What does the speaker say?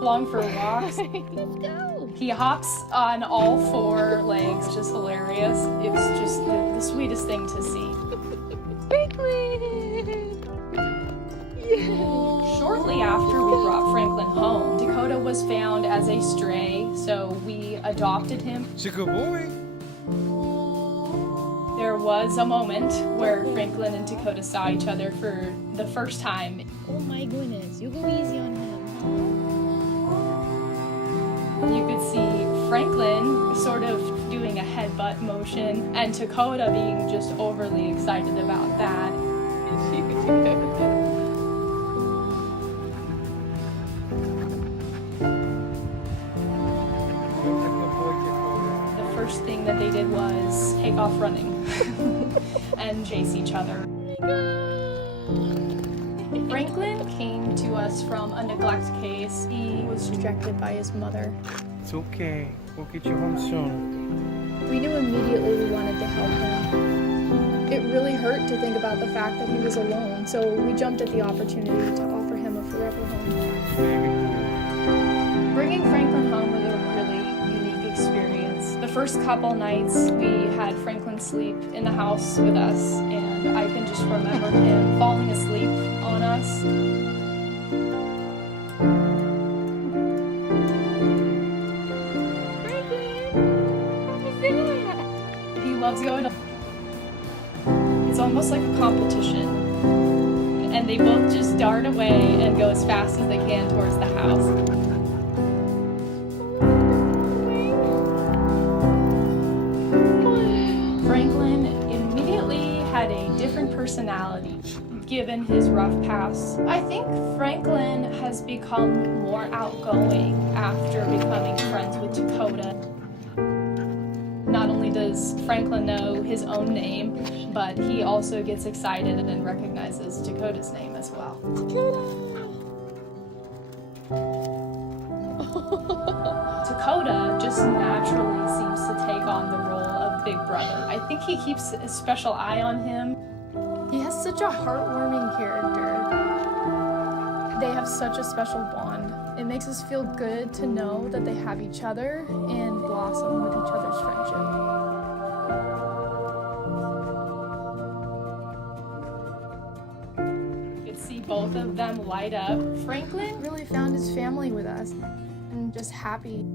along for walks. Let's go. He hops on all four legs, which is hilarious. It was just the sweetest thing to see. Franklin! Yeah. Shortly after we brought Franklin home, Dakota was found as a stray, so we adopted him. He's a good boy. There was a moment where Franklin and Dakota saw each other for the first time. Oh my goodness, you go easy on him. You could see Franklin sort of doing a headbutt motion and Dakota being just overly excited about that. The first thing that they did was take off running and chase each other. Franklin came to us from a neglect case. He was rejected by his mother. It's okay. We'll get you home soon. We knew immediately we wanted to help him. It really hurt to think about the fact that he was alone, so we jumped at the opportunity to offer him a forever home. Baby. Bringing Franklin home was a really unique experience. The first couple nights, we had Franklin sleep in the house with us, and I can just remember him falling asleep on us. He loves going to... It's almost like a competition. And they both just dart away and go as fast as they can towards the house. Franklin immediately had a different personality given his rough past. I think Franklin has become more outgoing after becoming friends with Dakota. Not only does Franklin know his own name, but he also gets excited and recognizes Dakota's name as well. Dakota just naturally seems to take on the role of big brother. I think he keeps a special eye on him. He has such a heartwarming character. They have such a special bond. It makes us feel good to know that they have each other and blossom with each other's friendship. You could see both of them light up. Franklin really found his family with us and just happy.